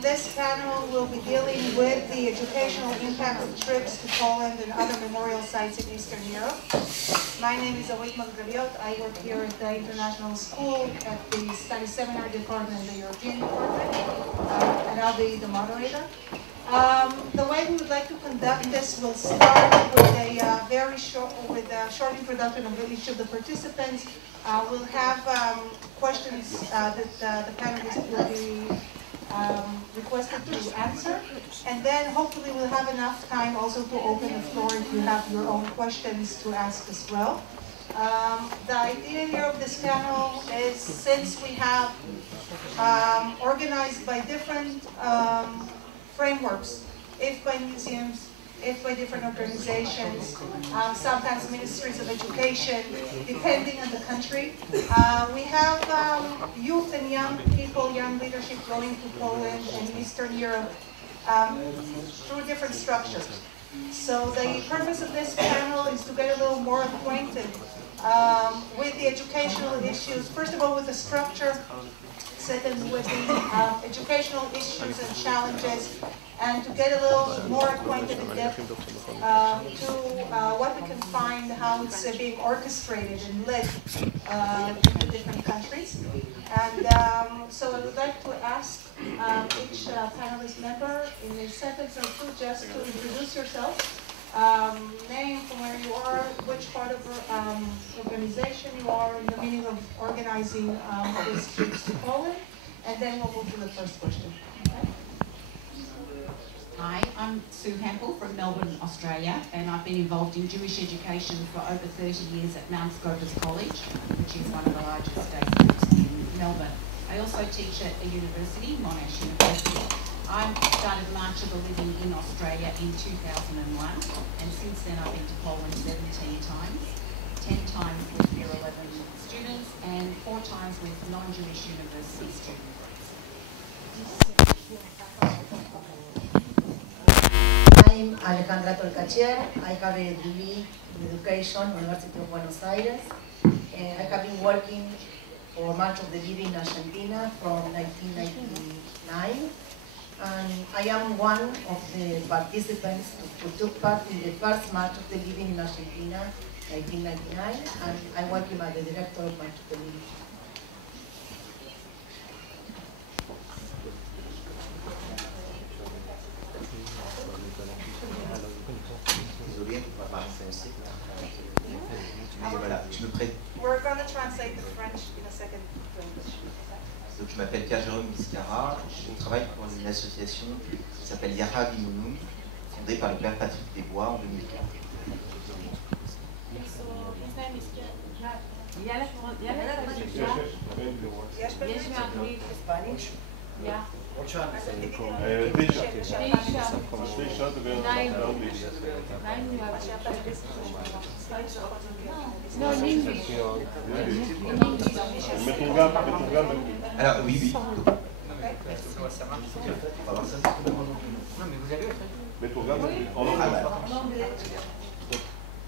This panel will be dealing with the educational impact of trips to Poland and other memorial sites in Eastern Europe. My name is Orit Margaliot. I work here at the International School at the Study Seminar Department and the European Department, and I'll be the moderator. The way we would like to conduct this will start with a short introduction of each of the participants. We'll have questions that the panelists will be requested to answer, and then hopefully we'll have enough time also to open the floor if you have your own questions to ask as well. The idea here of this panel is, since we have organized by different frameworks, if by museums, if by different organizations, sometimes ministries of education, depending on the country. We have youth and young people, young leadership going to Poland and Eastern Europe through different structures. So the purpose of this panel is to get a little more acquainted with the educational issues, first of all with the structure, second with the educational issues and challenges, and to get a little more acquainted in depth to what we can find, how it's being orchestrated and led in the different countries. And so I would like to ask each panelist member in a sentence or two just to introduce yourself, name, from where you are, which part of organization you are, and the meaning of organizing these trips to Poland, and then we'll move to the first question. Okay? Hi, I'm Sue Hampel from Melbourne, Australia, and I've been involved in Jewish education for over 30 years at Mount Scopus College, which is one of the largest day schools in Melbourne. I also teach at a university, Monash University. I started March of the Living in Australia in 2001, and since then I've been to Poland 17 times, 10 times with Year 11 students, and 4 times with non-Jewish university students. I'm Alejandra Tolcachier. I have a degree in education, University of Buenos Aires. I have been working for March of the Living in Argentina from 1999. And I am one of the participants who took part in the first March of the Living in Argentina, 1999, and I'm working as the director of March of the Living. We're going to translate the French in a second. Donc, je m'appelle Pierre-Jerome Biscarat, je travaille pour une association qui s'appelle Yahad, Unum, fondée par le père Patrick Desbois en 2004. Alors, oui.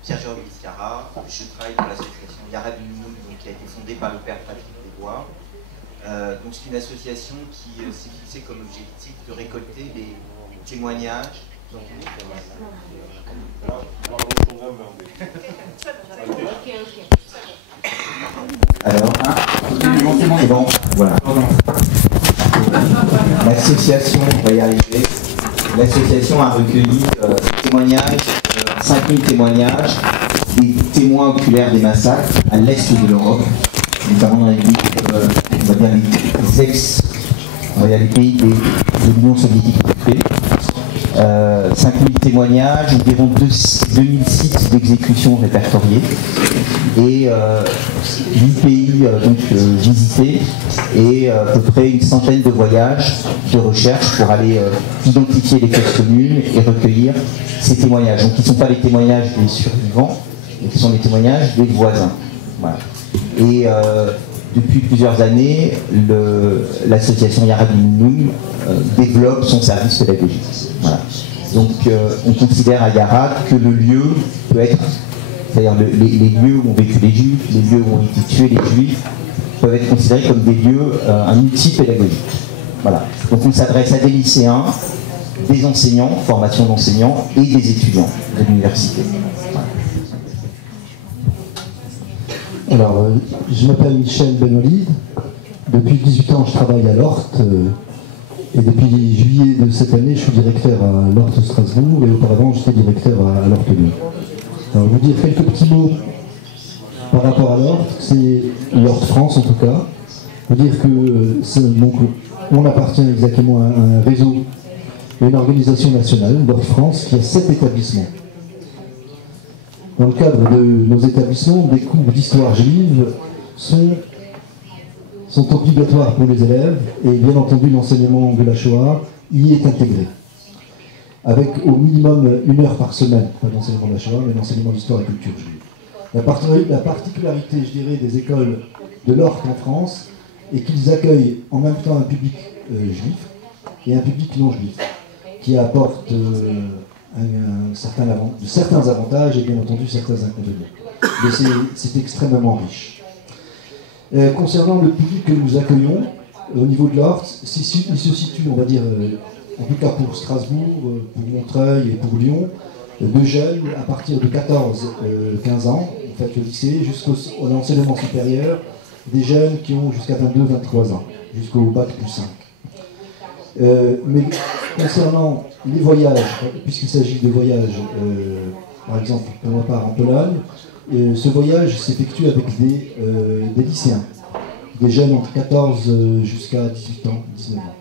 Pierre-Jerome Biscarat, je travaille pour l'association Yahad Unum, qui a été fondée par le père Patrick Desbois. Donc c'est une association qui s'est fixée comme objectif de récolter les témoignages. Alors, c'est bon, voilà. L'association, on va y arriver. L'association a recueilli témoignages, 5000 témoignages des témoins oculaires des massacres à l'est de l'Europe, notamment dans les pays, on va dire les pays de l'Union soviétique occupée. 5000 témoignages, environ 2000 sites d'exécution répertoriés et 8 pays visités et à peu près une centaine de voyages de recherche pour aller identifier les causes communes et recueillir ces témoignages. Donc qui ne sont pas les témoignages des survivants, mais qui sont les témoignages des voisins. Voilà. Et depuis plusieurs années, l'association Yahad Unum développe son service pédagogique. Voilà. Donc on considère à Yahad que le lieu peut être, c'est-à-dire les lieux où ont vécu les Juifs, les lieux où ont été tués les Juifs, peuvent être considérés comme des lieux, un outil pédagogique. Voilà. Donc on s'adresse à des lycéens, des enseignants, formation d'enseignants, et des étudiants de l'université. Voilà. Alors, je m'appelle Michel Benoilid. Depuis 18 ans, je travaille à l'Ort. Et depuis juillet de cette année, je suis directeur à l'Ort Strasbourg. Et auparavant, j'étais directeur à l'Ort Lyon. Alors, je vais vous dire quelques petits mots par rapport à l'Ort. C'est l'Ort France, en tout cas. Je veux dire que donc, on appartient exactement à un réseau, une organisation nationale, l'Ort France, qui a 7 établissements. Dans le cadre de nos établissements, des cours d'histoire juive sont obligatoires pour les élèves et bien entendu l'enseignement de la Shoah y est intégré. Avec au minimum 1 heure par semaine, pas d'enseignement de la Shoah, mais l'enseignement d'histoire et culture juive. La particularité, je dirais, des écoles de l'Ort en France est qu'ils accueillent en même temps un public juif et un public non juif, qui apporte certains avantages et bien entendu certains inconvénients. Mais c'est extrêmement riche. Concernant le public que nous accueillons, au niveau de l'Ort, il se situe, on va dire, en tout cas pour Strasbourg, pour Montreuil et pour Lyon, de jeunes à partir de 14-15 ans, en fait le lycée, jusqu'au l'enseignement supérieur, des jeunes qui ont jusqu'à 22-23 ans, jusqu'au bac plus 5. Mais concernant les voyages, puisqu'il s'agit de voyages, par exemple pour ma part en Pologne, ce voyage s'effectue avec des lycéens, des jeunes entre 14 jusqu'à 18 ans, 19 ans.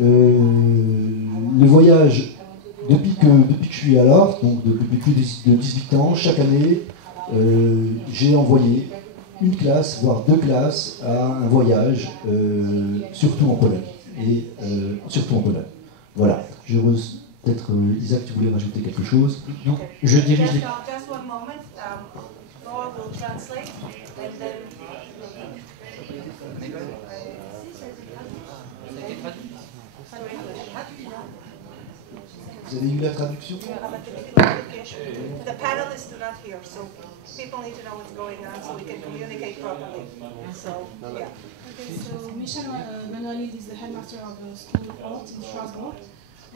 Le voyage, depuis que je suis à l'Ort, donc depuis plus de 18 ans, chaque année, j'ai envoyé une classe, voire 2 classes, à un voyage, surtout en Pologne. Surtout en Pologne. Voilà. Peut-être, Isaac, tu voulais rajouter quelque chose? Donc, je dirige les... Just one moment. Laura will translate, and then... Vous avez eu la traduction? The panelists do not hear, so people need to know what's going on so we can communicate properly. So, yeah. Okay, so Michel Benoilid is the headmaster of the school Orit in Strasbourg,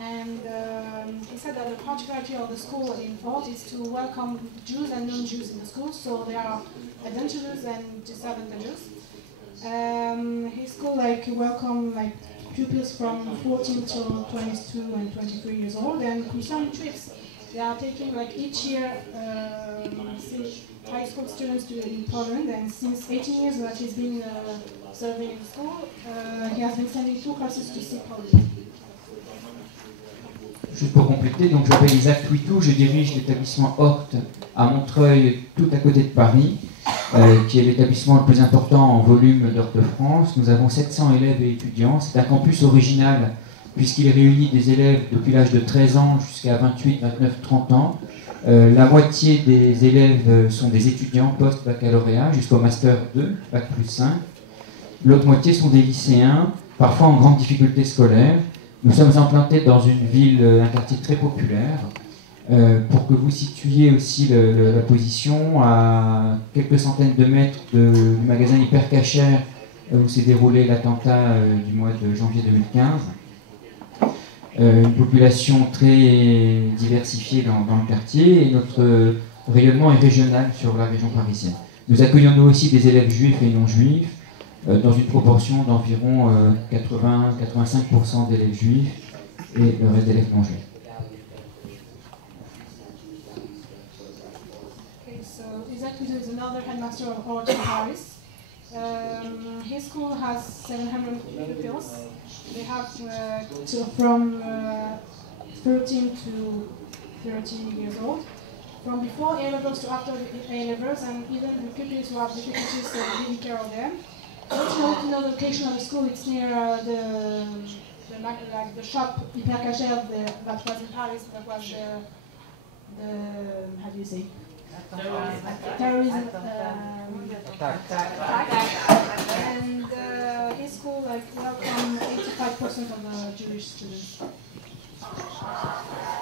and he said that the particularity of the school in Orit is to welcome Jews and non-Jews in the school, so there are advantages and disadvantages. His school welcome pupils from 14 to 22 and 23 years old, and concerning trips, they are taking each year high school students in Poland, and since 18 years that he's been serving in school, he has been sending 2 classes to see Poland. Juste pour compléter, donc je m'appelle Isaac Touitou, je dirige l'établissement Orit à Montreuil, tout à côté de Paris, qui est l'établissement le plus important en volume d'Hort-de-France. Nous avons 700 élèves et étudiants. C'est un campus original puisqu'il réunit des élèves depuis l'âge de 13 ans jusqu'à 28, 29, 30 ans. La moitié des élèves sont des étudiants post-baccalauréat jusqu'au Master 2, Bac plus 5. L'autre moitié sont des lycéens, parfois en grande difficulté scolaire. Nous sommes implantés dans une ville, un quartier très populaire. Pour que vous situiez aussi la position, à quelques centaines de mètres du magasin hyper cachère où s'est déroulé l'attentat du mois de janvier 2015. Une population très diversifiée dans le quartier, et notre rayonnement est régional sur la région parisienne. Nous accueillons nous aussi des élèves juifs et non juifs, dans une proportion d'environ 80-85% d'élèves juifs et le reste d'élèves non juifs. Is another headmaster of Orit in Paris. His school has 700 pupils. They have from 13 to 13 years old. From before A-levels to after A-levels, and even the pupils who have difficulties taking care of them. Don't you know the location of the school? It's near the shop hyper cachère that was in Paris. That was the how do you say? Terrorism attack. And his school welcome 85% of the Jewish students.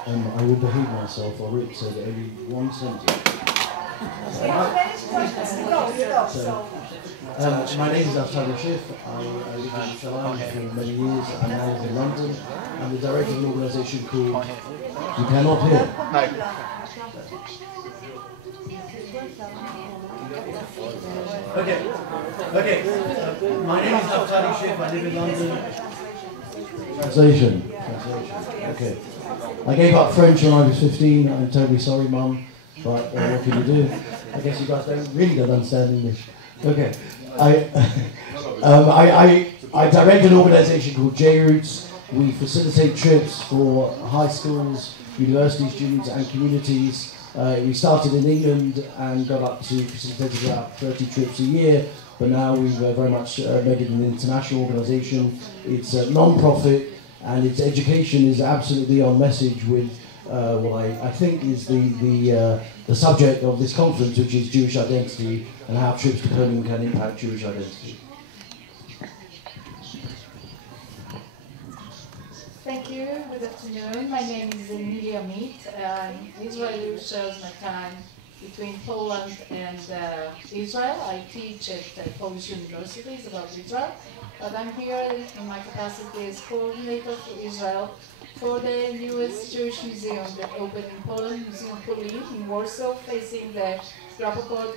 I will behave myself. Orit said only one sentence. We have many questions to go, so. My name is Naftali Schiff. I live in Jerusalem for many years. I now live in London. I'm the director of an organisation called You Cannot Hear. Hi. Okay. My name is Naftali Schiff. I live in London. Translation. Okay. I gave up French when I was 15. I'm terribly sorry, Mum, but what can you do? I guess you guys don't understand English. Okay. I direct an organisation called JRoots. We facilitate trips for high schools, university students and communities. We started in England and got up to facilitating about 30 trips a year, but now we've very much made it an international organisation. It's a non-profit and its education is absolutely on message with what I think is the subject of this conference, which is Jewish identity and how trips to Poland can impact Jewish identity. Thank you. Good afternoon. My name is Nili Amit. I'm Israeli who shares my time between Poland and Israel. I teach at Polish universities about Israel, but I'm here in my capacity as coordinator for Israel for the newest Jewish museum that opened in Poland, Museum Polin in Warsaw, facing the Rappaport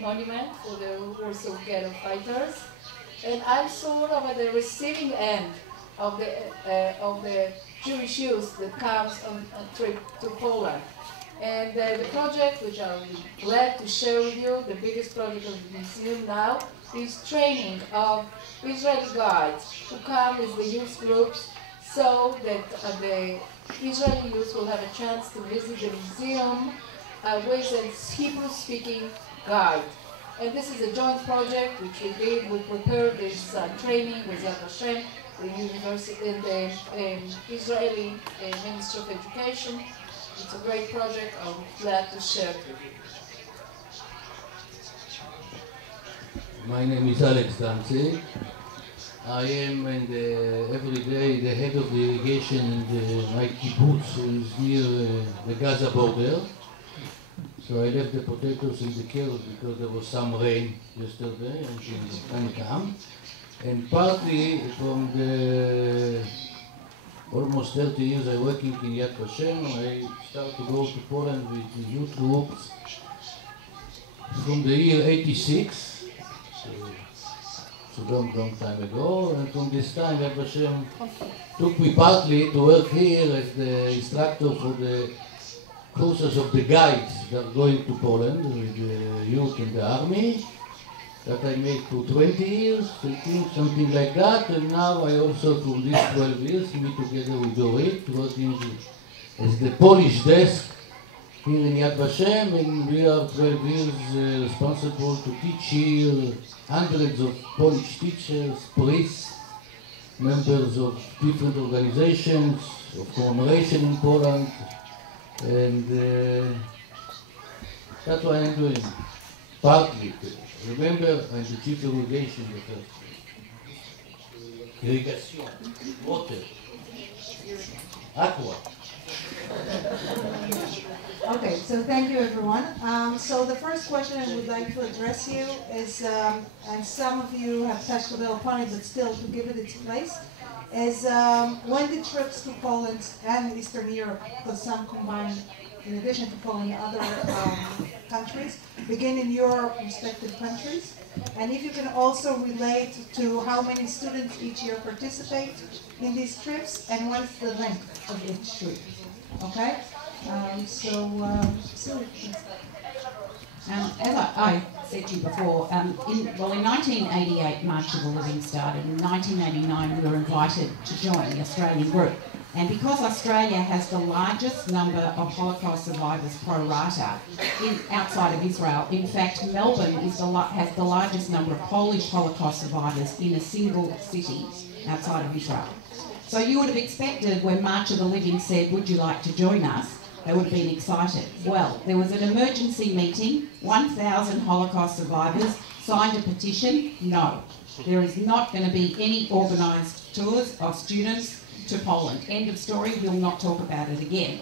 Monument for the Warsaw Ghetto fighters. And I'm sort of at the receiving end of the Jewish youth that comes on a trip to Poland. And the project, which I'm glad to share with you, the biggest project of the museum now, is training of Israeli guides who come with the youth groups so that the Israeli youth will have a chance to visit the museum with a Hebrew-speaking guide. And this is a joint project which we did. We prepared this training with Vashem, the university, and the Israeli Ministry of Education. It's a great project. I'm glad to share it with you. My name is Danzyg. I am every day the head of the irrigation in my kibbutz, who is near the Gaza border. So I left the potatoes in the carrots because there was some rain yesterday and it can come. And partly from the almost 30 years I'm working in Yad Vashem, I started to go to Poland with the youth groups from the year 86, so long time ago. And from this time Yad Vashem took me partly to work here as the instructor for the courses of the guides that are going to Poland with the youth in the army. That I made for 20 years, 15, something like that, and now I also, for these 12 years, me together with Orit, working as the Polish desk here in Yad Vashem, and we are 12 years responsible to teach here hundreds of Polish teachers, priests, members of different organizations, of commemoration in Poland, and that's what I'm doing, partly. Remember, I'm the chief irrigation, irrigation, water, aqua. Okay, so thank you everyone. So the first question I would like to address you is, and some of you have touched a little upon it, but still to give it its place, is when did trips to Poland and Eastern Europe, because some combined in addition to Poland and other countries, begin in your respective countries. And if you can also relate to how many students each year participate in these trips and what is the length of each trip. Okay? As I said to you before, in 1988 March of the Living started. In 1989 we were invited to join the Australian group. And because Australia has the largest number of Holocaust survivors pro rata outside of Israel, in fact Melbourne has the largest number of Polish Holocaust survivors in a single city outside of Israel. So you would have expected when March of the Living said, would you like to join us? They would have been excited. Well, there was an emergency meeting, 1,000 Holocaust survivors signed a petition, no. There is not going to be any organised tours of students to Poland. End of story, we'll not talk about it again.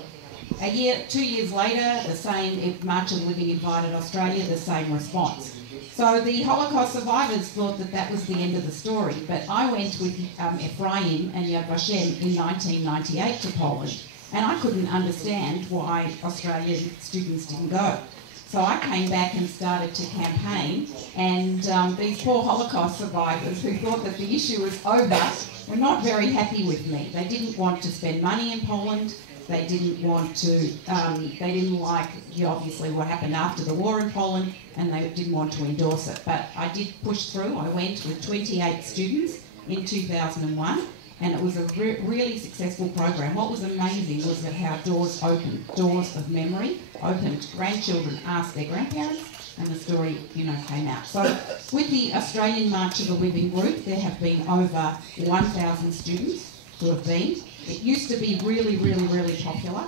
2 years later, the same, March of the Living invited Australia, the same response. So the Holocaust survivors thought that that was the end of the story, but I went with Ephraim and Yad Vashem in 1998 to Poland, and I couldn't understand why Australian students didn't go. So I came back and started to campaign, and these poor Holocaust survivors who thought that the issue was over were not very happy with me. They didn't want to spend money in Poland. They didn't want to, they didn't like, obviously, what happened after the war in Poland, and they didn't want to endorse it. But I did push through. I went with 28 students in 2001, and it was a really successful program. What was amazing was that how doors opened, doors of memory opened. Grandchildren asked their grandparents, and the story, came out. So with the Australian March of the Living group, there have been over 1,000 students who have been. It used to be really, really, really popular.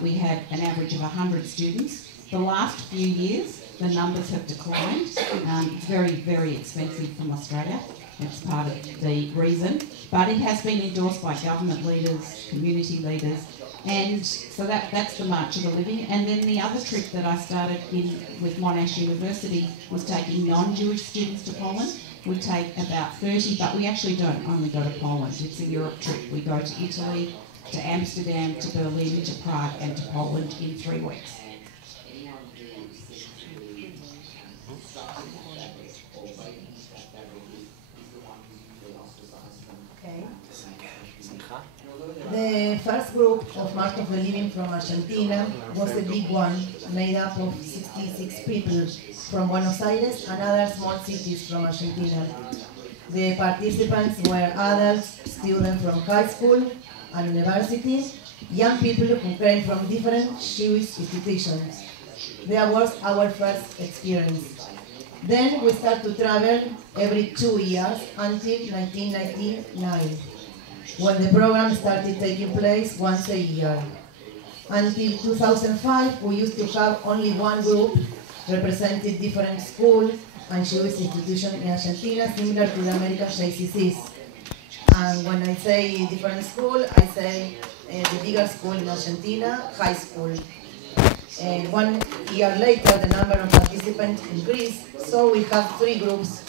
We had an average of 100 students. The last few years, the numbers have declined. It's very, very expensive from Australia. It's part of the reason. But it has been endorsed by government leaders, community leaders, and so that's the March of the Living. And then the other trip that I started with Monash University was taking non-Jewish students to Poland. We take about 30, but we actually don't only go to Poland. It's a Europe trip. We go to Italy, to Amsterdam, to Berlin, to Prague, and to Poland in 3 weeks. Okay. The first group of March of the Living from Argentina was a big one, made up of 66 people from Buenos Aires and other small cities from Argentina. The participants were adults, students from high school and university, young people who came from different Jewish institutions. That was our first experience. Then we started to travel every 2 years until 1999, when the program started taking place once a year. Until 2005, we used to have only one group represented different schools and Jewish institutions in Argentina, similar to the American JCCs. And when I say different school, I say the bigger school in Argentina, high school. 1 year later, the number of participants increased, so we have 3 groups,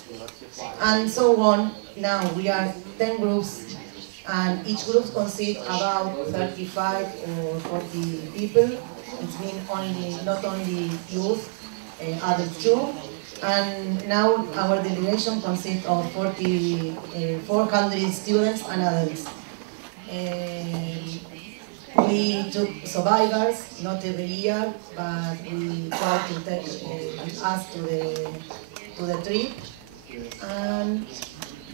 and so on. Now we are 10 groups, and each group consists about 35 or 40 people. It's been not only youth, adults too. And now our delegation consists of 400 students and adults. We took survivors, not every year, but we try to take us to the trip. And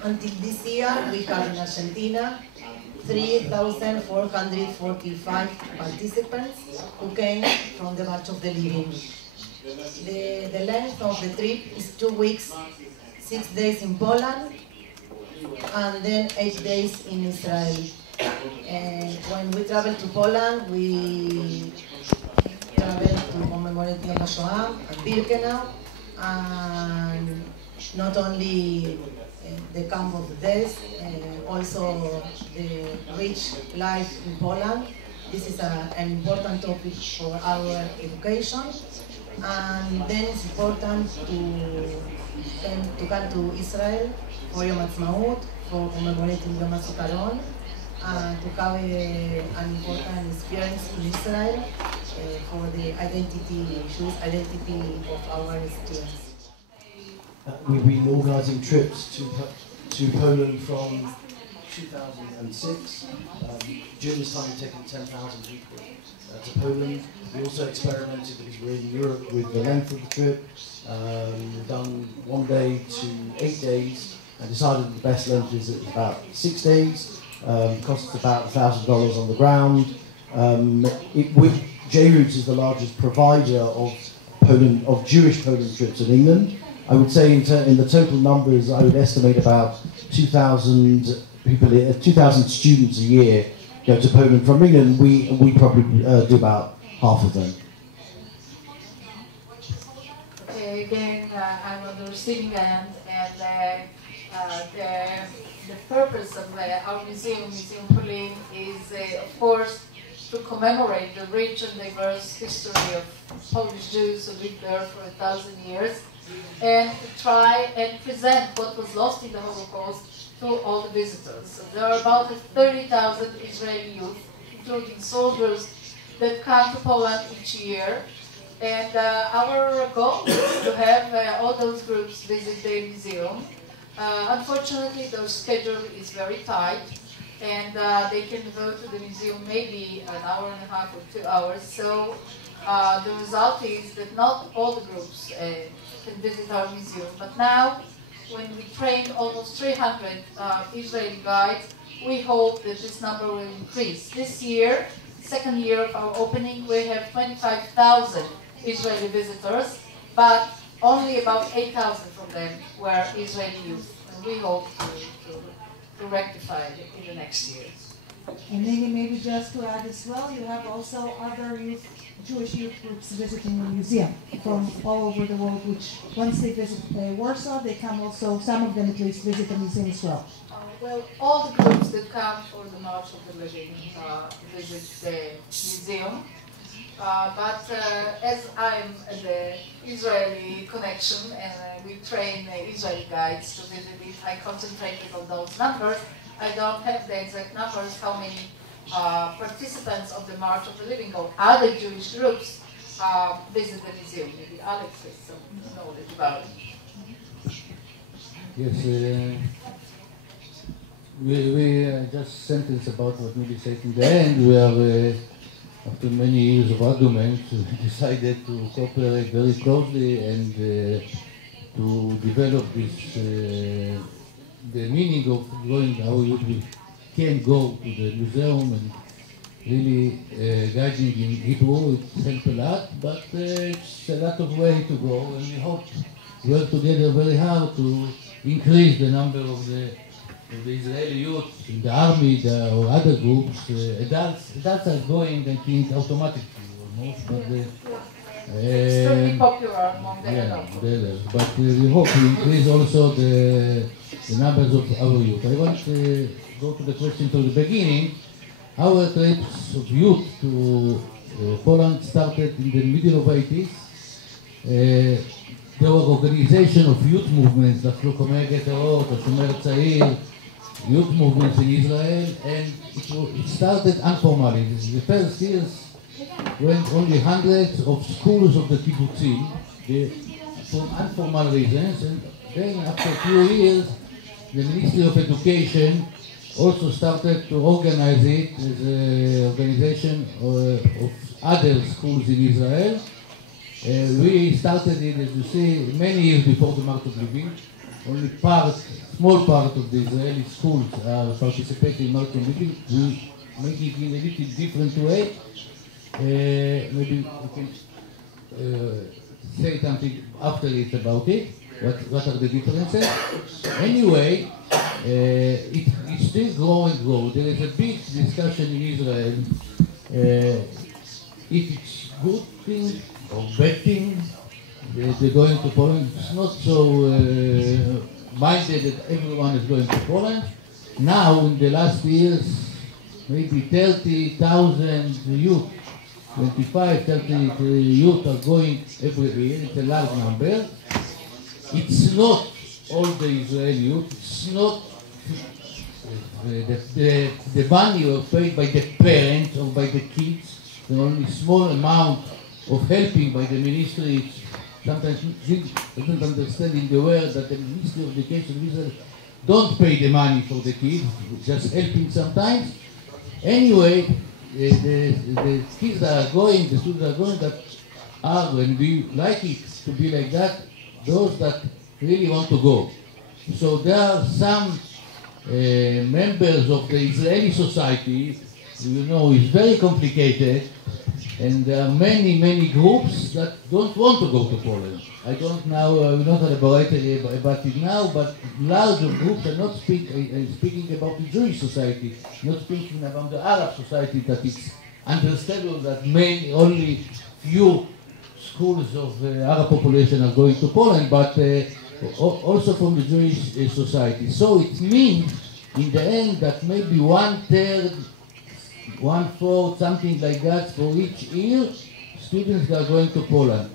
until this year, we have in Argentina 3,445 participants who came from the March of the Living. The length of the trip is 2 weeks, 6 days in Poland, and then 8 days in Israel. When we travel to Poland, we travel to commemorate the Shoah and Birkenau, and not only the camp of the death, also the rich life in Poland. This is an important topic for our education. And then it's important to come to Israel for Yom Ha'atzmaut, for commemorating Yom HaZikaron, and to have an important experience in Israel for the Jewish identity of our students. We've been organising trips to Poland from 2006. During this time, we've taken 10,000 people to Poland. We also experimented, because we're in Europe, with the length of the trip. We've done 1 day to 8 days, and decided the best length is about 6 days. Costs about $1,000 on the ground. JRoots is the largest provider of Jewish Poland trips in England. I would say in the total numbers, I would estimate about 2,000 people, 2,000 students a year go to Poland from England. We probably do about half of them. Okay, again, I'm on the receiving end, and the purpose of our museum, Museum Poland, is of course to commemorate the rich and diverse history of Polish Jews who lived there for 1,000 years, and to try and present what was lost in the Holocaust to all the visitors. So there are about 30,000 Israeli youth, including soldiers, that come to Poland each year. And our goal is to have all those groups visit the museum. Unfortunately, their schedule is very tight, and they can go to the museum maybe an hour and a half or 2 hours. So the result is that not all the groups can visit our museum. But now, when we trained almost 300 Israeli guides, we hope that this number will increase. This year, second year of our opening, we have 25,000 Israeli visitors, but only about 8,000 from them were Israeli youth. And we hope to rectify it in the next year. And maybe just to add as well, you have also other Jewish youth groups visiting the museum from all over the world, which once they visit Warsaw, they come also, some of them at least, visit the museum as well. Well, all the groups that come for the March of the Living visit the museum. But as I'm the Israeli connection and we train Israeli guides to visit it, I concentrated on those numbers. I don't have the exact numbers, how many participants of the March of the Living or other Jewish groups visit the museum. Maybe Alex has some knowledge about it. Yes, we just sentence about what Nili said in the end. We are, after many years of argument, decided to cooperate very closely and to develop this, the meaning of going, how we can go to the museum, and really guiding in Hebrew. It helped a lot, but it's a lot of way to go, and we hope we work together very hard to increase the number of the Israeli youth in the army or other groups. Adults are going, I think, automatically almost, but extremely popular among the adults. But we hope to increase also the numbers of our youth. I want to go to the question from the beginning. Our trips of youth to Poland started in the middle of 80s. There were organization of youth movements, like Orit, Shomer, youth movements in Israel, and it started informally. The first years went only hundreds of schools of the kibbutzim, for informal reasons, and then after a few years, the Ministry of Education also started to organize it as an organization of other schools in Israel. We started it, as you see, many years before the March of Living. Only small part of the Israeli schools are participating in March of Living. We make it in a little different way. Maybe we can say something after it about it. What are the differences? Anyway, it's still growing. There is a big discussion in Israel if it's good thing or bad thing. They're going to Poland. It's not so minded that everyone is going to Poland. Now, in the last years, maybe 30,000 youth, 25, 30 youth are going every year. It's a large number. It's not all the Israeli youth. It's not the money was paid by the parents or by the kids. The only small amount of helping by the ministry. Sometimes doesn't understand in the world that the Ministry of Education of Israel don't pay the money for the kids, just helping sometimes. Anyway, the kids that are going, the students are going, that are, and we like it to be like that, those that really want to go. So there are some members of the Israeli society, you know, it's very complicated, and there are many groups that don't want to go to Poland. I don't now, I will not elaborate about it now, but larger groups are not speaking about the Jewish society, not speaking about the Arab society, that it's understandable that only few schools of the Arab population are going to Poland, but also from the Jewish society. So it means, in the end, that maybe 1/3, 1/4, something like that for each year, students are going to Poland.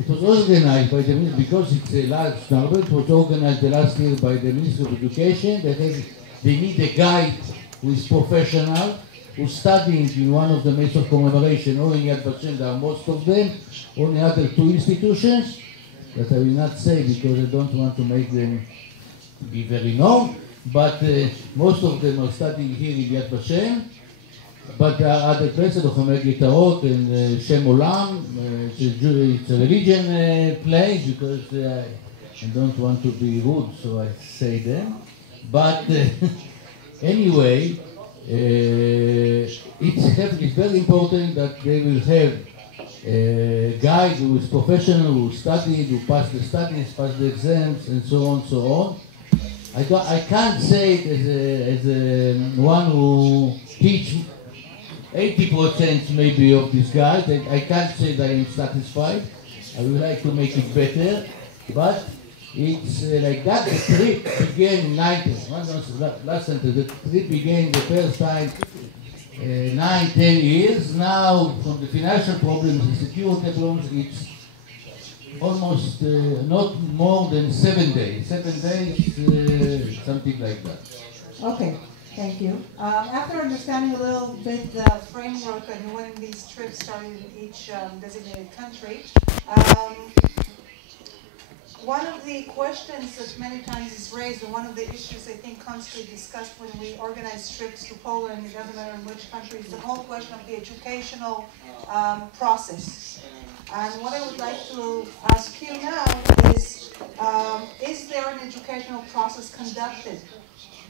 It was organized by the ministry, because it's a large number, it was organized the last year by the Ministry of Education. They need a guide who is professional, who's studying in one of the major commemoration, or in Yad Vashem, there are most of them, or in the other two institutions, that I will not say because I don't want to make them be very known, but most of them are studying here in Yad Vashem. But there are other places, Margaliot and Shem Olam. It's a religion place because I don't want to be rude, so I say them. But anyway, it's very important that they will have a guide who is professional, who studied, who passed the studies, passed the exams, and so on, so on. I can't say it as a one who teach 80% maybe of these guys. I can't say that I'm satisfied. I would like to make it better, but it's like that. The trip began in 90s. Last sentence. The trip began the first time 9-10 years. Now, from the financial problems, the security problems, it's almost not more than 7 days. 7 days, something like that. Okay. Thank you. After understanding a little bit the framework and when these trips started in each designated country, one of the questions that many times is raised, and one of the issues I think constantly discussed when we organize trips to Poland, it doesn't matter in which country, is the whole question of the educational process. And what I would like to ask you now is there an educational process conducted?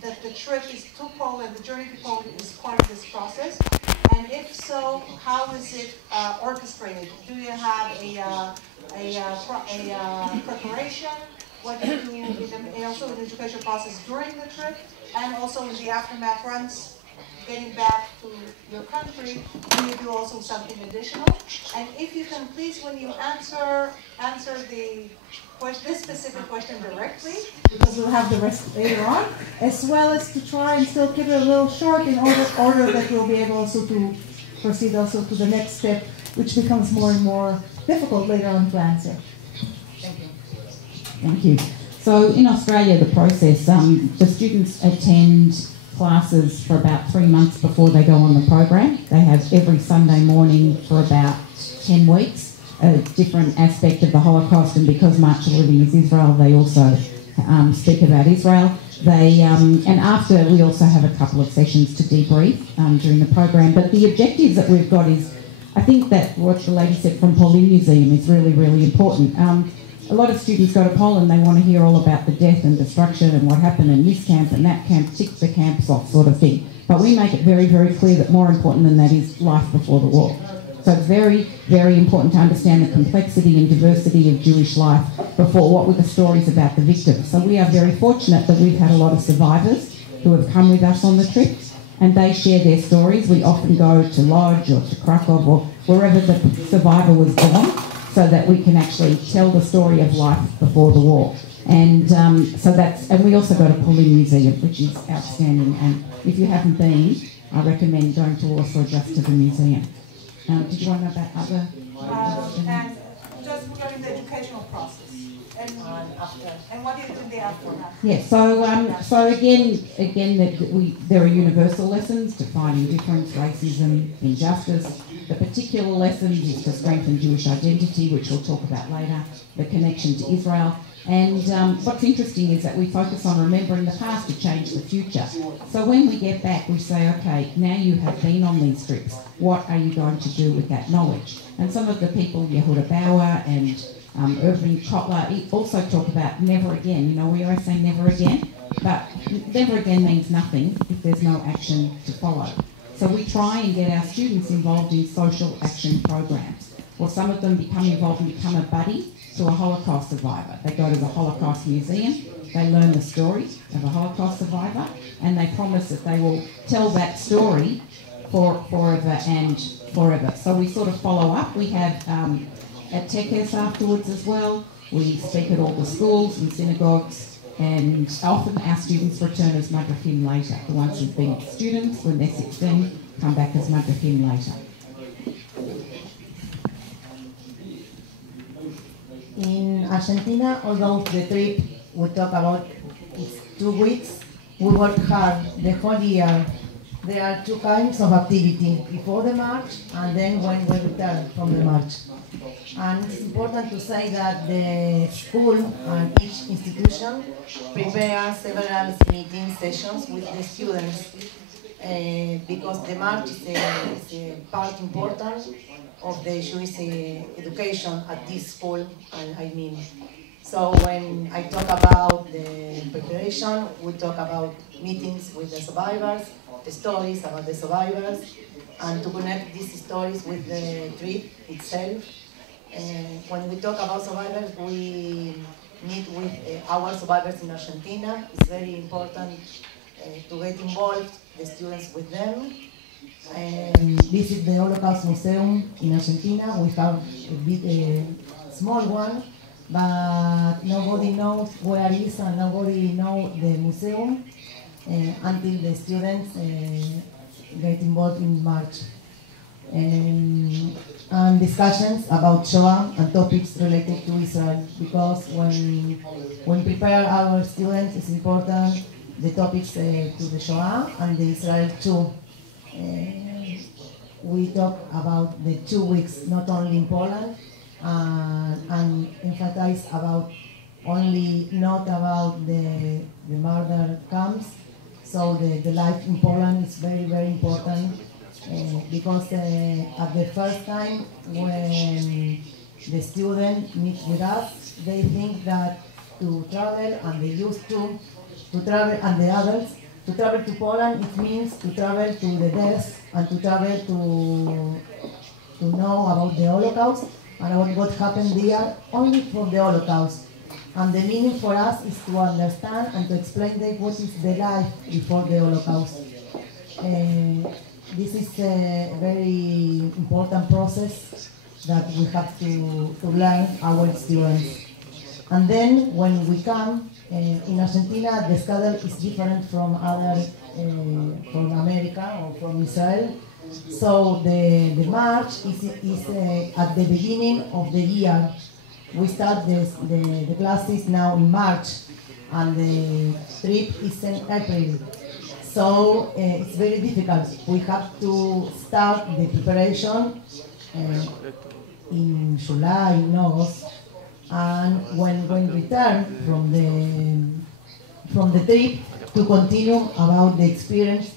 That the trip is to Poland, the journey to Poland is part of this process, and if so, how is it orchestrated? Do you have a preparation? What do you do and also in the education process during the trip, and also in the aftermath runs, getting back to your country? Do you do also something additional? And if you can please, when you answer this specific question directly, because we'll have the rest later on, as well as to try and still keep it a little short in order that we'll be able also to proceed also to the next step, which becomes more and more difficult later on to answer. Thank you. Thank you. So in Australia, the process, the students attend classes for about 3 months before they go on the program. They have every Sunday morning for about 10 weeks. A different aspect of the Holocaust, and because March of Living is Israel, they also speak about Israel. And after, we also have a couple of sessions to debrief during the program. But the objectives that we've got is, I think that what the lady said from Poland Museum is really, really important. A lot of students go to Poland, they want to hear all about the death and destruction and what happened in this camp and that camp, tick the camps off sort of thing. But we make it very, very clear that more important than that is life before the war. So it's very, very important to understand the complexity and diversity of Jewish life before what were the stories about the victims. So we are very fortunate that we've had a lot of survivors who have come with us on the trip, and they share their stories. We often go to Lodz or to Krakow or wherever the survivor was born, so that we can actually tell the story of life before the war. And and we also go to Poland Museum, which is outstanding. And if you haven't been, I recommend going to Warsaw just to the museum. Did you want to know about other? And just regarding the educational process. And what do you do in the aftermath? Yeah, so again, there are universal lessons to fighting difference, racism, injustice. The particular lessons is to strengthen Jewish identity, which we'll talk about later, the connection to Israel. And what's interesting is that we focus on remembering the past to change the future. So when we get back, we say, okay, now you have been on these trips. What are you going to do with that knowledge? And some of the people, Yehuda Bauer and Irving Kotler, also talk about never again. You know, we always say never again, but never again means nothing if there's no action to follow. So we try and get our students involved in social action programs. Or some of them become involved and become a buddy to a Holocaust survivor. They go to the Holocaust Museum, they learn the story of a Holocaust survivor, and they promise that they will tell that story forever and forever. So we sort of follow up. We have at Tekes afterwards as well. We speak at all the schools and synagogues, and often our students return as Madrachim later. The ones who've been students when they're 16 come back as Madrachim later. In Argentina, although the trip we talk about is 2 weeks, we work hard the whole year. There are 2 kinds of activity, before the march and then when we return from the march. And it's important to say that the school and each institution prepare several meeting sessions with the students because the march is a part important of the Jewish education at this school, I mean. So when I talk about the preparation, we talk about meetings with the survivors, the stories about the survivors, and to connect these stories with the trip itself. When we talk about survivors, we meet with our survivors in Argentina. It's very important to get involved, the students with them. Visit the Holocaust Museum in Argentina. We have a small one, but nobody knows where it is and nobody knows the museum until the students get involved in March. And discussions about Shoah and topics related to Israel, because when prepare our students, it's important the topics to the Shoah and the Israel too. We talk about the 2 weeks, not only in Poland, and emphasize about only not about the murder camps. So the life in Poland is very, very important. Because at the first time when the student meets with us, they think that to travel, and they used to travel, and the others, to travel to Poland, it means to travel to the death and to travel to know about the Holocaust and about what happened there only for the Holocaust. And the meaning for us is to understand and to explain them what is the life before the Holocaust. This is a very important process that we have to learn our students. And then when we come, in Argentina, the schedule is different from other, from America or from Israel. So the march is at the beginning of the year. We start the classes now in March, and the trip is in April. So it's very difficult. We have to start the preparation in July, in August, and when return from the trip to continue about the experience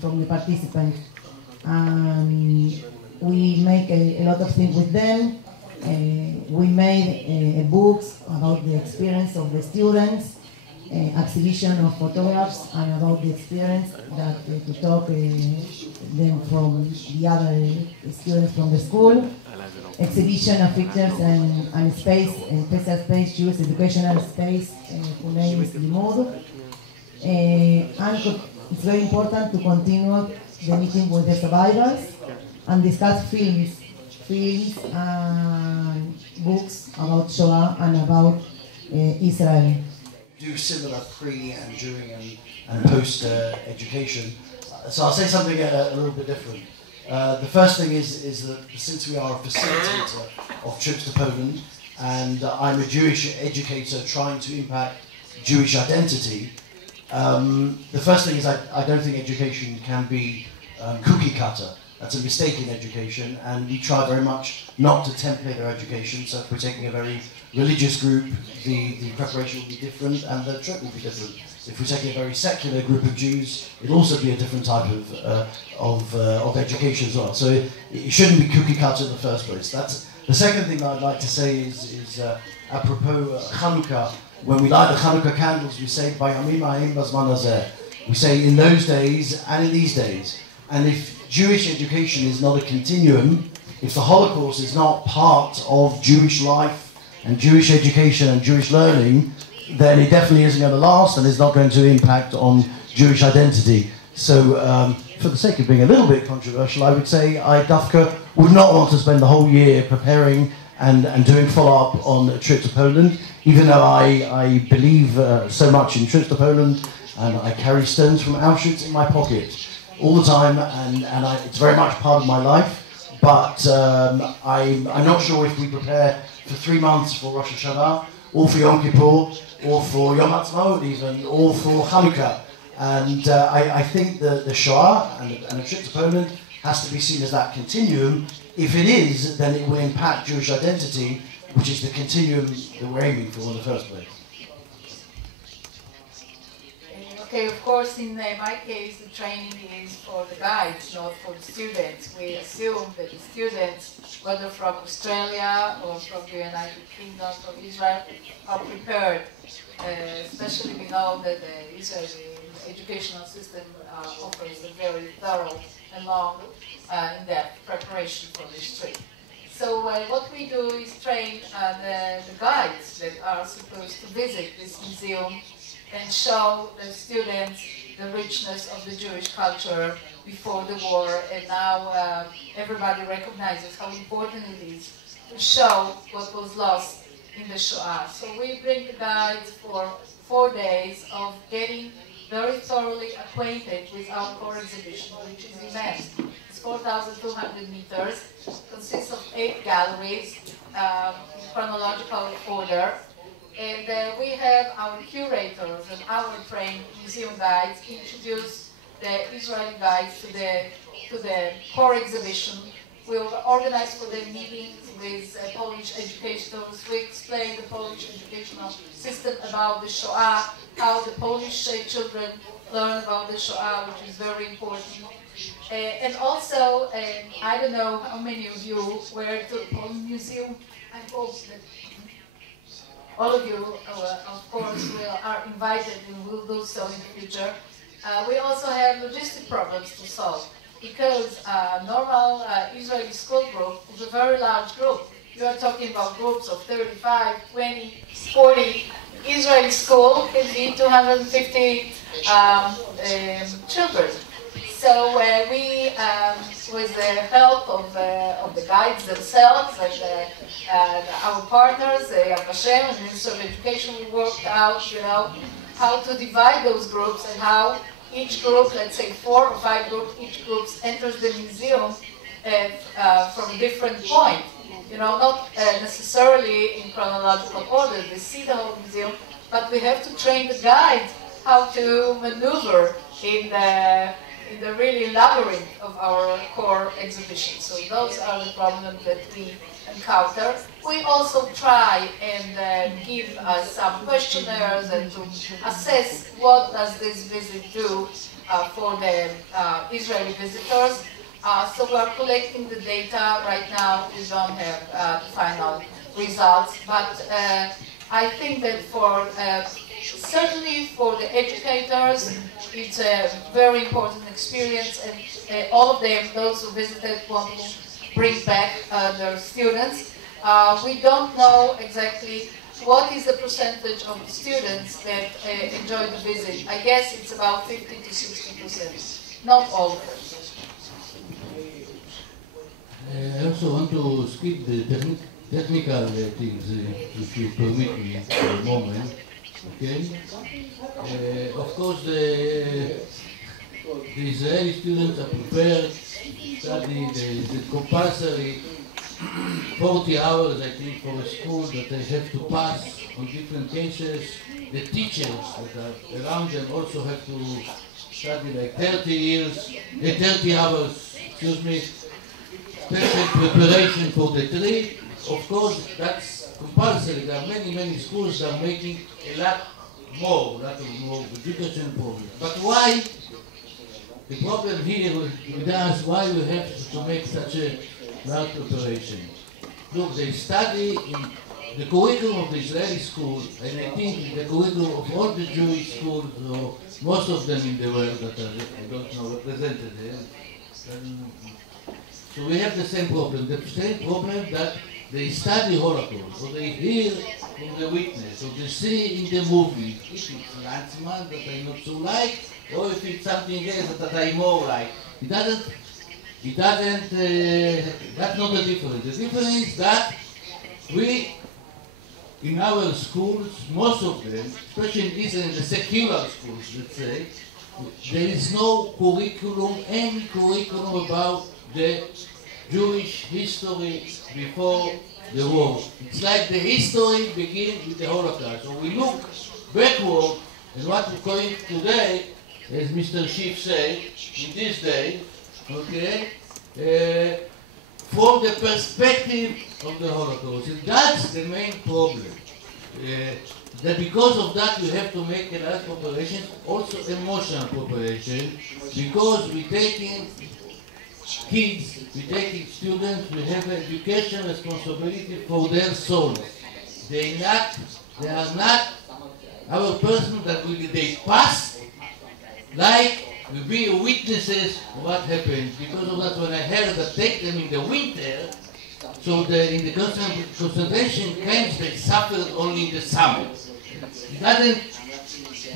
from the participants. And we make a lot of things with them. We made books about the experience of the students, exhibition of photographs, and about the experience that to talk them from the other students from the school. Exhibition of pictures and space, special space, Jewish educational space, whose name is Limud. And it's very important to continue the meeting with the survivors and discuss films and books about Shoah and about Israel. Do similar pre and during and post education. So I'll say something a little bit different. The first thing is that since we are a facilitator of trips to Poland, and I'm a Jewish educator trying to impact Jewish identity, the first thing is I don't think education can be cookie cutter. That's a mistake in education, and we try very much not to template our education. So if we're taking a very religious group, the preparation will be different and the trip will be different. If we're taking a very secular group of Jews, it'll also be a different type of education as well. So it shouldn't be cookie cutter in the first place. That's the second thing I'd like to say is apropos Hanukkah. When we light the Hanukkah candles, we say Bayamim ha'em bazman hazeh. We say in those days and in these days. And if Jewish education is not a continuum, if the Holocaust is not part of Jewish life and Jewish education and Jewish learning, then it definitely isn't going to last and it's not going to impact on Jewish identity. So for the sake of being a little bit controversial, I would say I, Dafka, would not want to spend the whole year preparing and doing follow-up on a trip to Poland, even though I believe so much in trips to Poland, and I carry stones from Auschwitz in my pocket all the time, and it's very much part of my life. But I'm not sure if we prepare for 3 months for Rosh Hashanah, or for Yom Kippur, or for Yom Ha'atzmaut even, or for Hanukkah. And I think that the Shoah and a trip to Poland has to be seen as that continuum. If it is, then it will impact Jewish identity, which is the continuum that we're aiming for in the first place. Okay, of course, in my case, the training is for the guides, not for the students. We assume that the students, whether from Australia or from the United Kingdom, from Israel, are prepared. Especially we know that the Israeli educational system offers a very thorough and long, in-depth preparation for this trip. So what we do is train the guides that are supposed to visit this museum and show the students the richness of the Jewish culture before the war, and now everybody recognizes how important it is to show what was lost in the Shoah. So we bring the guides for 4 days of getting very thoroughly acquainted with our core exhibition, which is immense. It's 4,200 meters, consists of 8 galleries in chronological order. And we have our curators and our trained museum guides introduce the Israeli guides to the core exhibition. We organize for them meetings with Polish educators. We explain the Polish educational system about the Shoah, how the Polish children learn about the Shoah, which is very important. And also, I don't know how many of you were to the Polish Museum. I hope that all of you, of course, are invited and will do so in the future. We also have logistic problems to solve, because normal Israeli school group is a very large group. You are talking about groups of 35, 20, 40. Israeli school can be 250 children. So we, with the help of the guides themselves and our partners, Vashem and the Ministry of Education, we worked out, how to divide those groups and how each group, let's say 4 or 5 groups, each group enters the museum from a different point. Not necessarily in chronological order. They see the whole museum, but we have to train the guides how to maneuver in the really labyrinth of our core exhibition. So those are the problems that we encounter. We also try and give some questionnaires and to assess what does this visit do for the Israeli visitors. So we are collecting the data. Right now we don't have the final results, but I think that for certainly for the educators, it's a very important experience, and all of them, those who visited, want to bring back their students. We don't know exactly what is the percentage of the students that enjoy the visit. I guess it's about 50 to 60%, not all of them. I also want to skip the technical things, if you permit me for a moment. Okay. Of course, the Israeli students are prepared to study the compulsory 40 hours, I think, for a school that they have to pass on different cases. The teachers that are around them also have to study like 30 hours, special preparation for the trip. Of course, that's compulsory. There are many schools that are making a lot more education programs. But why? The problem here with us, why we have to make such a large preparation? Look, they study in the curriculum of the Israeli school, and I think the curriculum of all the Jewish schools, or most of them in the world that are, I don't know, represented here. So we have the same problem. The same problem that they study Holocaust, or they hear from the witness, or they see in the movie, if it's Lanzmann that I not so like, or if it's something else that I more like. That's not the difference. The difference is that we, in our schools, most of them, especially in the secular schools, let's say, there is no curriculum, any curriculum about the Jewish history before the war. It's like the history begins with the Holocaust. So we look backward, and what we're calling today, as Mr. Schiff said, in this day, okay, from the perspective of the Holocaust. And that's the main problem. That because of that we have to make a lot of preparation, also emotional preparation, because we're taking kids, we're taking students, we have an education responsibility for their souls. They are not our person that they pass like we be witnesses of what happened. Because of that, when I heard that take them in the winter, so in the concentration camps they suffered only in the summer. It doesn't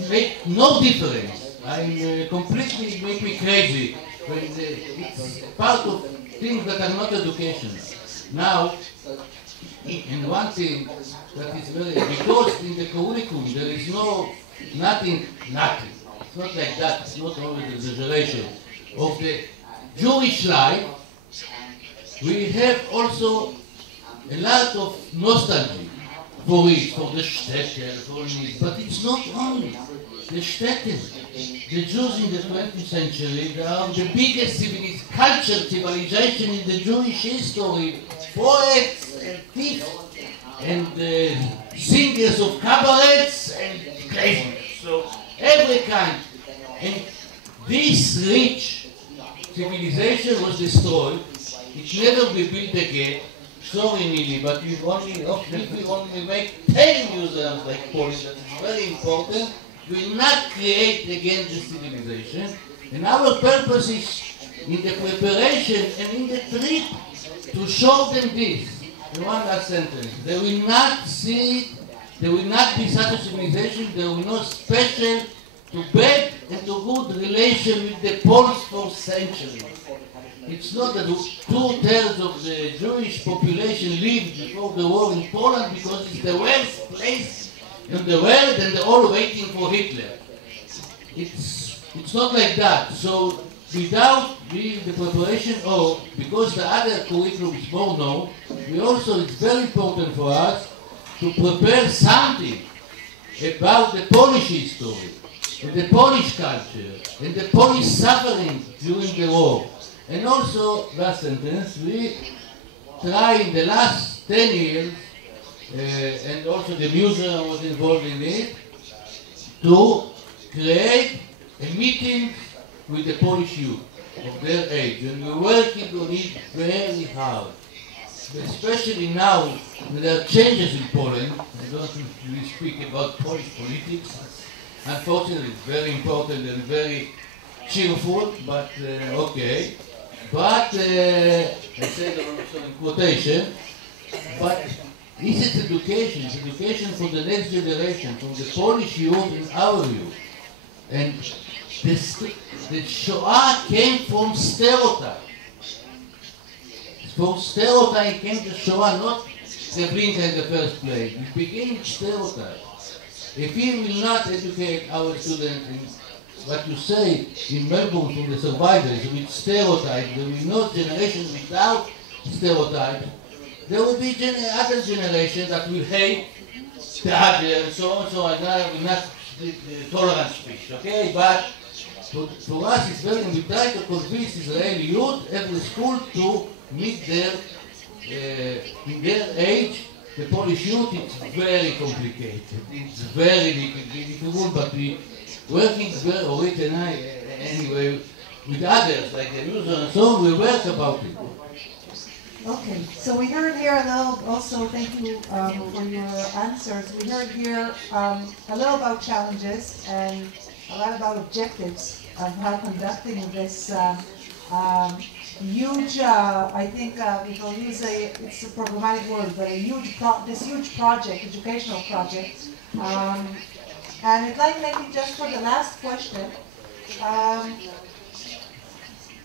make no difference. Completely make me crazy. But it's part of things that are not educational. Now, and one thing that is very, because in the curriculum there is nothing. It's not like that, it's not always the exaggeration of the Jewish life. We have also a lot of nostalgia for it, for the shtetl, for it, but it's not only the shtetl. The Jews in the 20th century, they are the biggest civilization in the Jewish history. Poets and thieves and singers of cabarets and craziness. So every kind. And this rich civilization was destroyed. It never will be built again. Sorry, Nili, but if we only make 10 museums like Poland, that is very important, we will not create again this civilization. And our purpose is in the preparation and in the trip to show them this. And one last sentence. They will not see it, there will not be such a civilization, there will not special to bad and to good relation with the Poles for centuries. It's not that 2/3 of the Jewish population lived before the war in Poland because it's the worst place in the world and they're all waiting for Hitler. It's not like that. So without the preparation or because the other curriculum is more known, it's very important for us to prepare something about the Polish history, and the Polish culture, and the Polish suffering during the war. And also, last sentence, we try in the last 10 years, and also the museum was involved in it, to create a meeting with the Polish youth of their age. And we're working on it very hard. Especially now, when there are changes in Poland, I don't really speak about Polish politics. Unfortunately, it's very important and very cheerful, but okay. But, I say that also in quotation, but this is education. It's education for the next generation, from the Polish youth and our youth. And the Shoah came from stereotype. From stereotype came the Shoah, not the Blinker in the first place. It became stereotype. If we will not educate our students in what you say in Melbourne from the survivors with stereotypes, there will be no generation without stereotypes. There will be other generations that will hate the other and so on, so on. Will not tolerant speech, okay? But for us, it's very important. We try to convince Israeli youth, every school, to meet their, in their age, the Polish youth. It's very complicated. It's very difficult, but we working very, Orit and I, anyway, with others, like the museum and so on, we work about it. Okay, so we heard here a little, also thank you for your answers. We heard here a little about challenges and a lot about objectives of how conducting this huge, I think if I'll use it's a problematic word, but this huge project, educational project. And I'd like maybe just for the last question,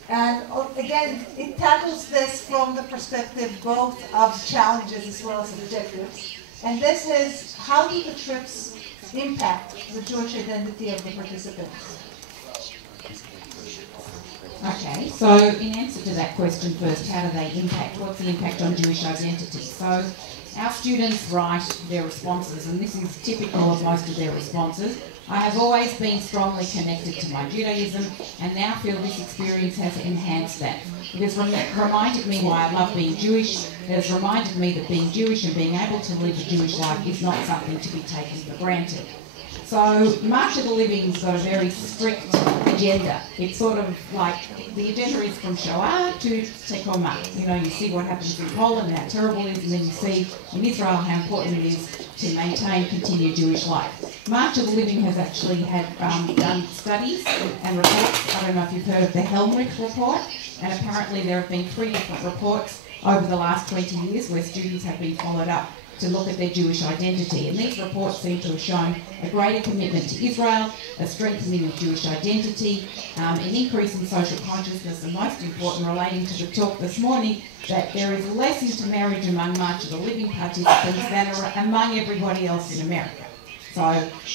and again, it tackles this from the perspective both of challenges as well as objectives. And this is, how do the trips impact the Jewish identity of the participants? Okay, so in answer to that question first, how do they impact? What's the impact on Jewish identity? So our students write their responses, and this is typical of most of their responses. I have always been strongly connected to my Judaism and now feel this experience has enhanced that. It has reminded me why I love being Jewish. It has reminded me that being Jewish and being able to live a Jewish life is not something to be taken for granted. So March of the Living's got a very strict agenda. It's sort of like, the agenda is from Shoah to Tekoma. You know, you see what happens in Poland, how terrible it is, and then you see in Israel how important it is to maintain continued Jewish life. March of the Living has actually had done studies and reports. I don't know if you've heard of the Helmrich report, and apparently there have been 3 different reports over the last 20 years where students have been followed up to look at their Jewish identity. And these reports seem to have shown a greater commitment to Israel, a strengthening of Jewish identity, an increase in social consciousness, and most important, relating to the talk this morning, that there is less intermarriage among March of the Living participants than among everybody else in America. So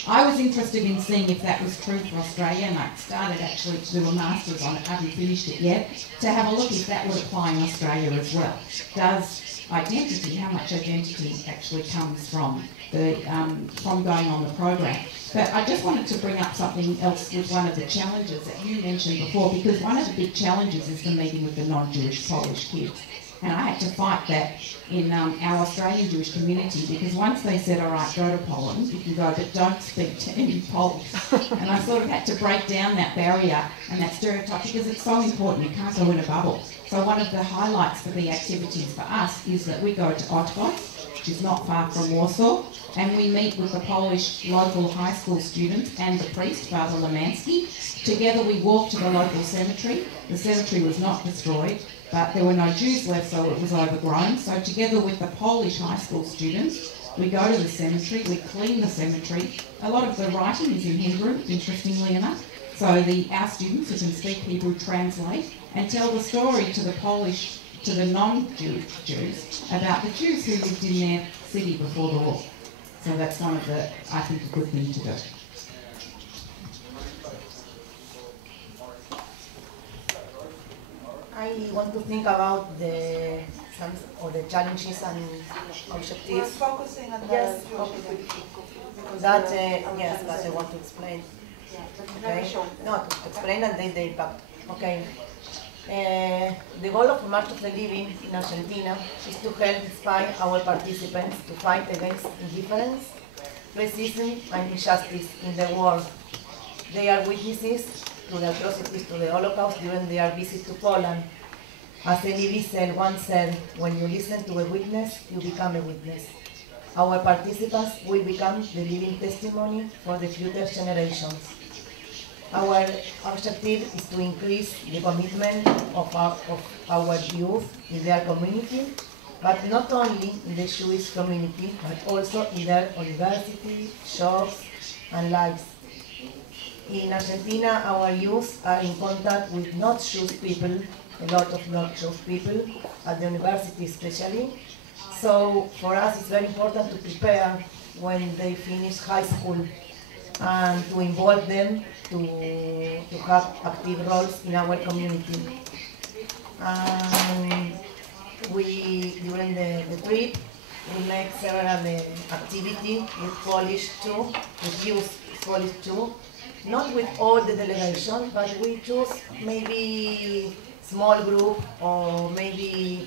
I was interested in seeing if that was true for Australia, and I started actually to do a master's on it, haven't finished it yet, to have a look if that would apply in Australia as well. Does identity, how much identity actually comes from going on the program? But I just wanted to bring up something else with one of the challenges that you mentioned before, because one of the big challenges is the meeting with the non-Jewish Polish kids. And I had to fight that in our Australian Jewish community, because once they said, all right, go to Poland, you can go, but don't speak to any Polish. And I sort of had to break down that barrier and that stereotype, because it's so important, you can't go in a bubble. So one of the highlights for the activities for us is that we go to Orit, which is not far from Warsaw, and we meet with the Polish local high school students and the priest, Father Lemansky. Together we walk to the local cemetery. The cemetery was not destroyed, but there were no Jews left, so it was overgrown. So together with the Polish high school students, we go to the cemetery, we clean the cemetery. A lot of the writing is in Hebrew, interestingly enough. So our students who can speak Hebrew translate and tell the story to the Polish, to the non-Jews about the Jews who lived in their city before the war. So that's one of the, I think, a good thing to do. I want to think about the challenges and objectives. We're focusing on yes, that yes, but I want to explain. Okay. No, to explain and then the impact. Okay. The goal of March of the Living in Argentina is to help inspire our participants to fight against indifference, racism, and injustice in the world. They are witnesses to the atrocities to the Holocaust during their visit to Poland. As Elie Wiesel once said, when you listen to a witness, you become a witness. Our participants will become the living testimony for the future generations. Our objective is to increase the commitment of our youth in their community, but not only in the Jewish community, but also in their university, shops, and lives. In Argentina, our youth are in contact with not Jewish people, a lot of not Jewish people, at the university especially. So for us, it's very important to prepare when they finish high school and to involve them to have active roles in our community. During the trip, we make several activities with Polish too, with youth Polish too. Not with all the delegation, but we choose maybe small group or maybe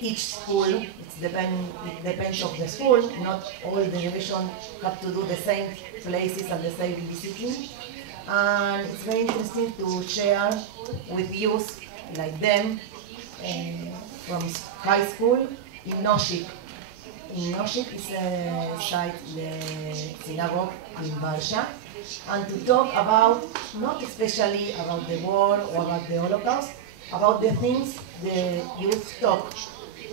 each school. It depends of the school. Not all the delegation have to do the same places and the same discipline. And it's very interesting to share with youth like them from high school in Noshik. In Noshik is a site, the synagogue in Warsaw. And to talk about, not especially about the war or about the Holocaust, about the things the youth talk.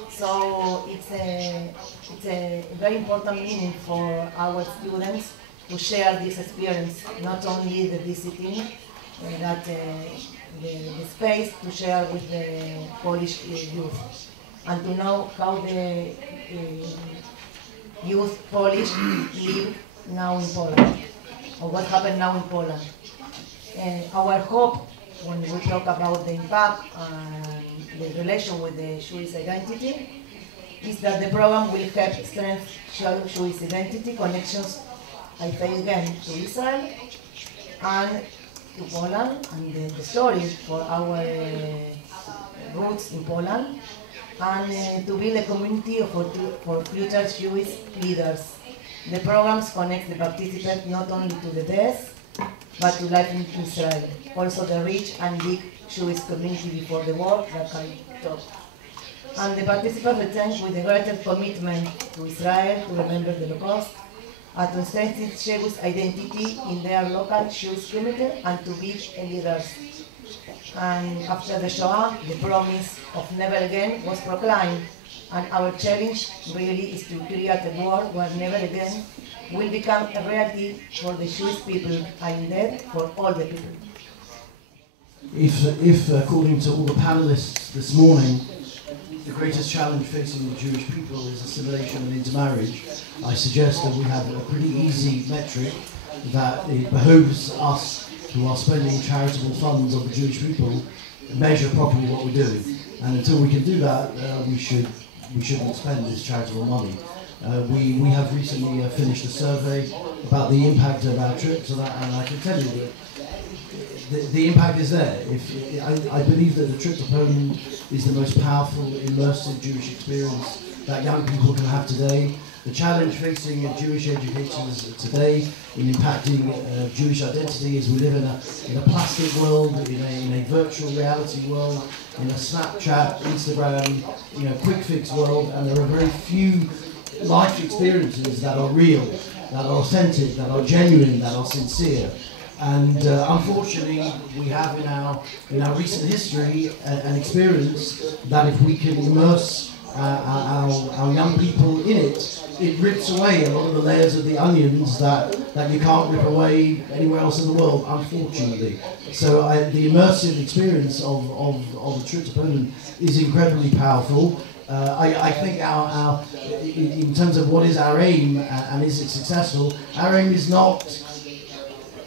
So it's a very important meaning for our students to share this experience, not only the discipline, but the space to share with the Polish youth, and to know how the youth Polish live now in Poland, or what happened now in Poland. Our hope when we talk about the impact and the relation with the Jewish identity, is that the program will help strengthen Jewish identity, connections, I say again, to Israel and to Poland, and the story for our roots in Poland, and to build a community for future Jewish leaders. The programs connect the participants not only to the death, but to life in Israel. Also the rich and big Jewish community before the war that I talked. And the participants return with a greater commitment to Israel, to remember the Holocaust, and to strengthen Jewish identity in their local Jewish community and to be leaders. And after the Shoah, the promise of never again was proclaimed. And our challenge really is to create a world where never again will become a reality for the Jewish people and indeed for all the people. If according to all the panelists this morning, the greatest challenge facing the Jewish people is assimilation and intermarriage, I suggest that we have a pretty easy metric that it behoves us who are spending charitable funds of the Jewish people measure properly what we're doing. And until we can do that, we shouldn't spend this charitable money. We have recently finished a survey about the impact of our trips, and I can tell you that the impact is there. I believe that the trip to Poland is the most powerful, immersive Jewish experience that young people can have today. The challenge facing Jewish educators today in impacting Jewish identity is we live in a plastic world, in a virtual reality world, in a Snapchat, Instagram, quick fix world, and there are very few life experiences that are real, that are authentic, that are genuine, that are sincere. And unfortunately, we have in our recent history an experience that if we can immerse our young people in it, it rips away a lot of the layers of the onions that you can't rip away anywhere else in the world, unfortunately. So the immersive experience of a trip to Poland is incredibly powerful. I think in terms of what is our aim and is it successful, our aim is not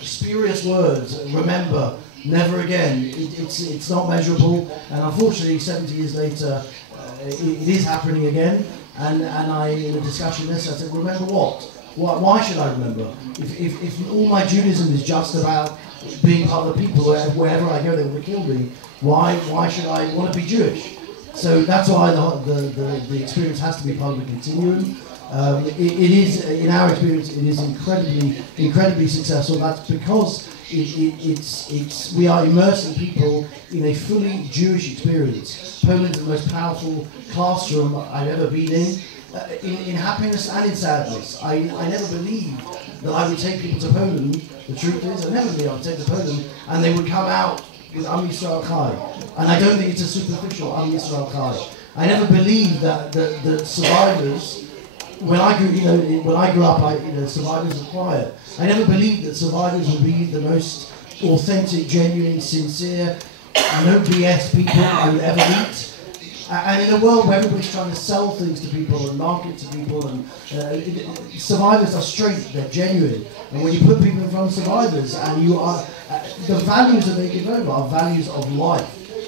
spurious words, remember, never again. It's not measurable, and unfortunately 70 years later it is happening again. And I, in a discussion this, I said, remember what? Why should I remember? If all my Judaism is just about being part of the people, wherever I go they will kill me, why should I want to be Jewish? So that's why the experience has to be part of the continuum. It is, in our experience, it is incredibly successful. That's because we are immersing people in a fully Jewish experience. Poland is the most powerful classroom I've ever been in happiness and in sadness. I never believed that I would take people to Poland. The truth is, I never believed I would take them to Poland and they would come out with Am Yisrael Chai. And I don't think it's a superficial Am Yisrael Chai. I never believed that survivors, when I grew up, survivors were quiet. I never believed that survivors would be the most authentic, genuine, sincere, no BS people I would ever meet. And in a world where everybody's trying to sell things to people and market to people, and survivors are straight, they're genuine. And when you put people in front of survivors, and you are, the values that they give over are values of life,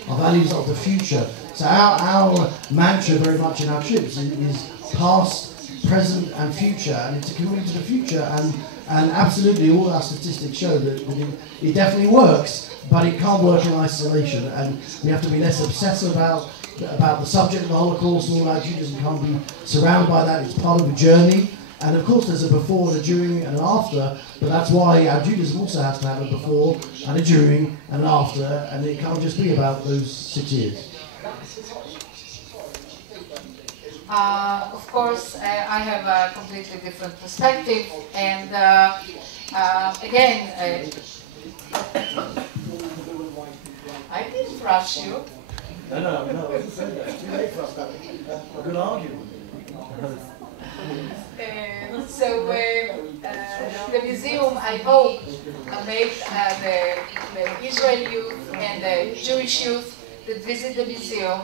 are values of the future. So our mantra very much in our trips is past, present and future, and it's a commitment to the future, and absolutely all our statistics show that it definitely works, but it can't work in isolation, and we have to be less obsessed about the subject of the Holocaust, and all our Judaism can't be surrounded by that. It's part of a journey, and of course there's a before, a during and an after, but that's why our Judaism also has to have a before and a during and an after, and it can't just be about those 6 years. Of course, I have a completely different perspective, and again, I didn't rush you. No, it's too late for us to have a good argument. So the museum, I hope, made the Israeli youth and the Jewish youth that visit the museum,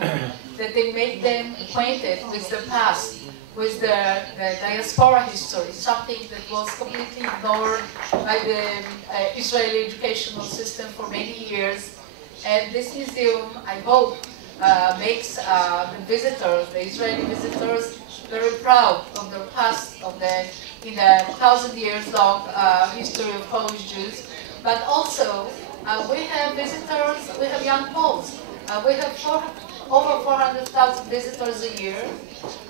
that they make them acquainted with the past, with the diaspora history, something that was completely ignored by the Israeli educational system for many years. And this museum, I hope, makes the visitors, the Israeli visitors, very proud of their past, in the 1,000 years long history of Polish Jews. But also, we have visitors, we have young Poles. We have over 400,000 visitors a year.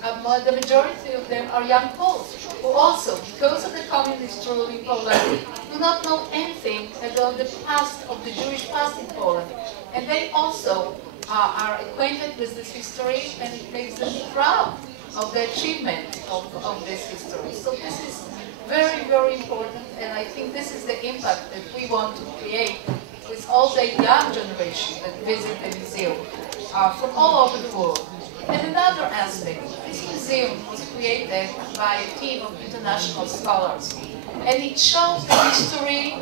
The majority of them are young Poles, who also, because of the communist rule in Poland, do not know anything about the past, of the Jewish past in Poland. And they also are acquainted with this history, and it makes them proud of the achievement of this history. So this is very, very important, and I think this is the impact that we want to create with all the young generation that visit the museum from all over the world. And another aspect, this museum was created by a team of international scholars, and it shows the history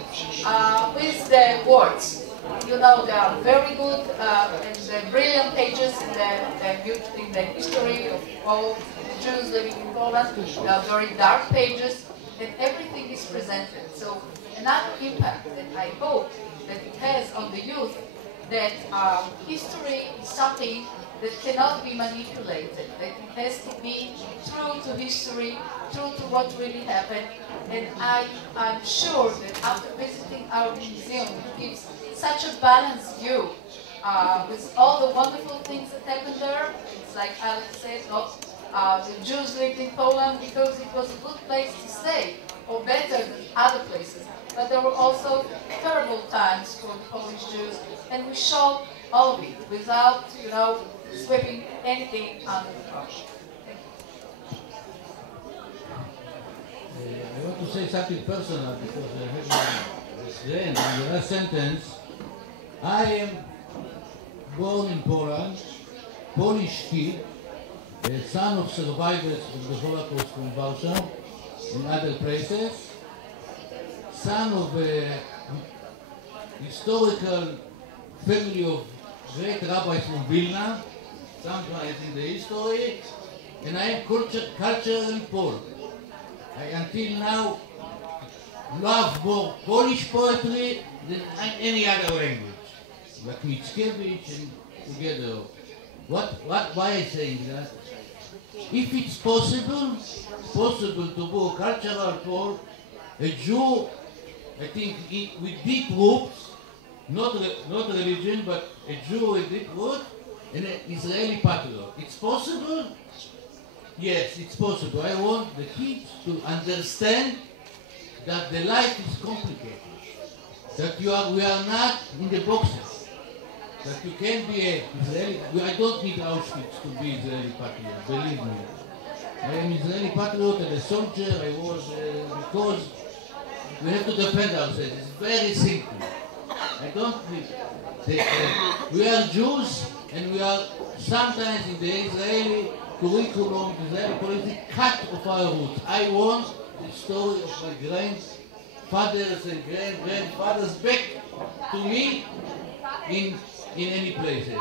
with the words. You know, there are very good and brilliant pages in the history of all the Jews living in Poland. There are very dark pages, and everything is presented. So another impact that I hope that it has on the youth, that history is something that cannot be manipulated, that it has to be true to history, true to what really happened. And I'm sure that after visiting our museum, it gives such a balanced view with all the wonderful things that happened there. It's like Alex said, the Jews lived in Poland because it was a good place to stay, or better than other places. But there were also terrible times for the Polish Jews, and we showed all of it without, sweeping anything under the carpet. I want to say something personal because I have then in the last sentence. I am born in Poland, Polish kid, son of survivors of the Holocaust from Warsaw and other places, son of a historical family of great rabbis from Vilna, sometimes in the history, and I am culturally Pole. I until now love more Polish poetry than any other language, like Mickiewicz and together. Why I saying that? If it's possible to be a cultural Pole, a Jew, I think with deep roots, not religion, but a Jew with deep roots, and an Israeli patriot. It's possible? Yes, it's possible. I want the kids to understand that the life is complicated, that we are not in the boxes, that you can be an Israeli. I don't need Auschwitz to be Israeli patriot, believe me. I am Israeli patriot and a soldier. I was because we have to defend ourselves. It's very simple. I don't need. We are Jews, and we are sometimes in the Israeli curriculum, Israeli politics, cut of our roots. I want the story of my grandfathers and grandfathers back to me in any places.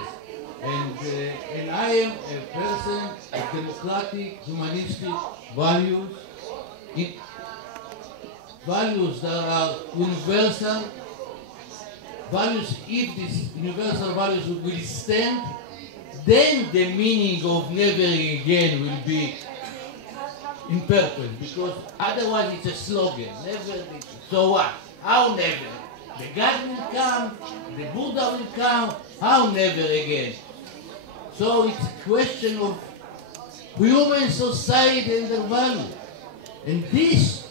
And I am a person of democratic, humanistic values, values that are universal, values, if these universal values will stand, then the meaning of never again will be in purpose, because otherwise it's a slogan, never again. So what? How never? The God will come, the Buddha will come, how never again? So it's a question of human society and their value. And this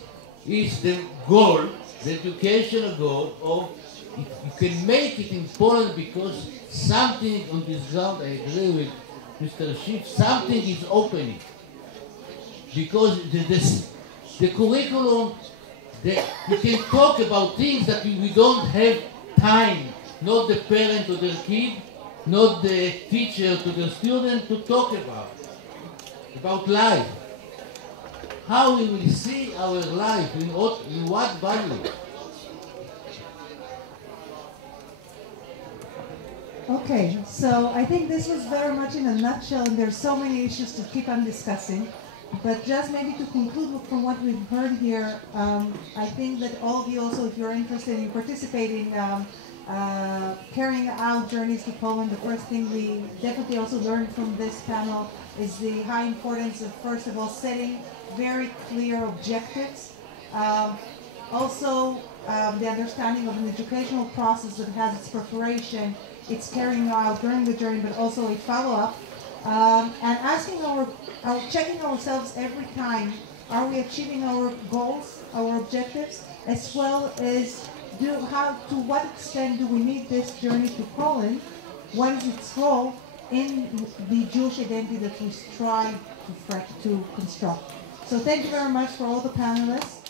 is the goal, the educational goal of, if you can make it in Poland, because something on this ground, I agree with Mr. Schiff, something is opening. Because the curriculum, you can talk about things that we don't have time, not the parent or the kid, not the teacher to the student to talk about life. How we will see our life, in what value. Okay, so I think this was very much in a nutshell, and there's so many issues to keep on discussing. But just maybe to conclude from what we've heard here, I think that all of you also, if you're interested in participating carrying out journeys to Poland. The first thing we definitely also learned from this panel is the high importance of, first of all, setting very clear objectives. Also, the understanding of an educational process that has its preparation, its carrying out during the journey, but also a follow-up. And asking checking ourselves every time, are we achieving our goals, our objectives, as well as to what extent do we need this journey to Poland? What is its role in the Jewish identity that we strive to construct? So thank you very much for all the panelists.